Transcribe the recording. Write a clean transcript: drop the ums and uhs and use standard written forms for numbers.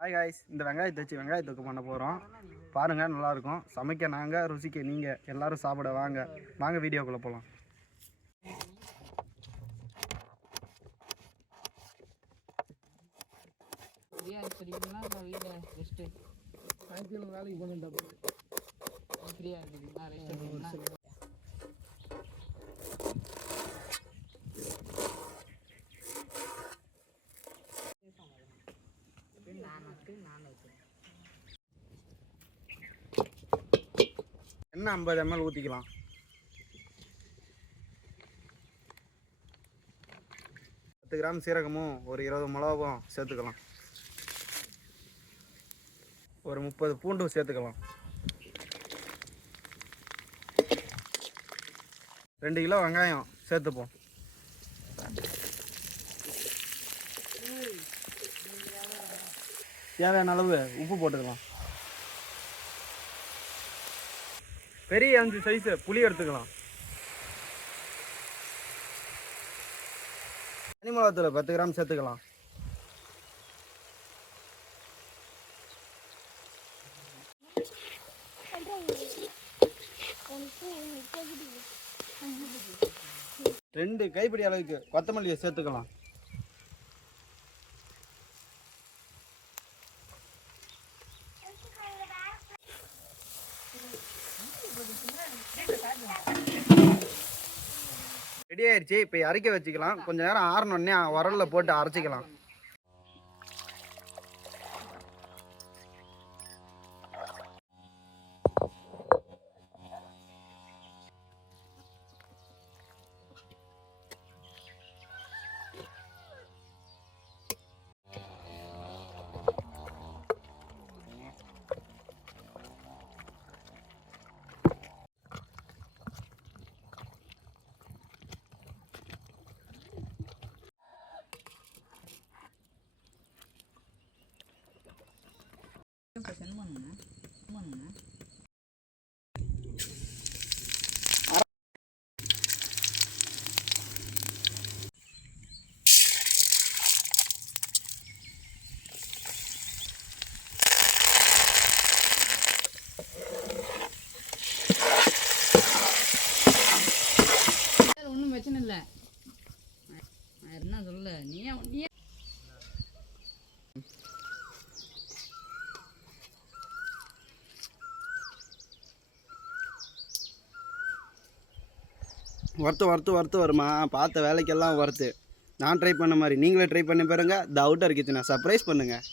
Hi guys, இந்த வெங்காயத்தை வச்சு வெங்காய தொக்கு பண்ண போகிறோம். பாருங்கள், நல்லாயிருக்கும். சமைக்க நாங்கள், ருசிக்க நீங்கள். எல்லோரும் சாப்பிட வாங்க. வாங்க வீடியோக்குள்ளே போகலாம். வேலைக்கு போனேன் ஃப்ரீயாக இருக்குதுங்களா? எண்ணெய் 50 ml ஊற்றிக்கலாம். கிராம் சீரகமும் ஒரு 20 மிளகாவும் சேர்த்துக்கலாம். ஒரு 30 பூண்டும் சேர்த்துக்கலாம். 2 கிலோ வெங்காயம் சேர்த்துப்போம். தேவையான அளவு உப்பு போட்டுக்கலாம். பெரிய 5 சைஸு புளி எடுத்துக்கலாம். தனி மிளகாத்தூள் 10 கிராம் சேர்த்துக்கலாம். ரெண்டு கைப்பிடி அளவுக்கு கொத்தமல்லியை சேர்த்துக்கலாம். ரெடி ஆயிடுச்சு. இப்போ அரைக்க வச்சுக்கலாம். கொஞ்ச நேரம் ஆறணுன்னே உரல்ல போட்டு அரைச்சிக்கலாம். ஒன்றும் பிரச்சனை இல்லை. என்ன சொல்ல நீ வறுத்து வருமா? பார்த்த வேலைக்கெல்லாம் வறுத்து நான் ட்ரை பண்ண மாதிரி நீங்களே ட்ரை பண்ணி பாருங்கள். த அவுட்டர் கிச்சனை சர்ப்ரைஸ் பண்ணுங்கள்.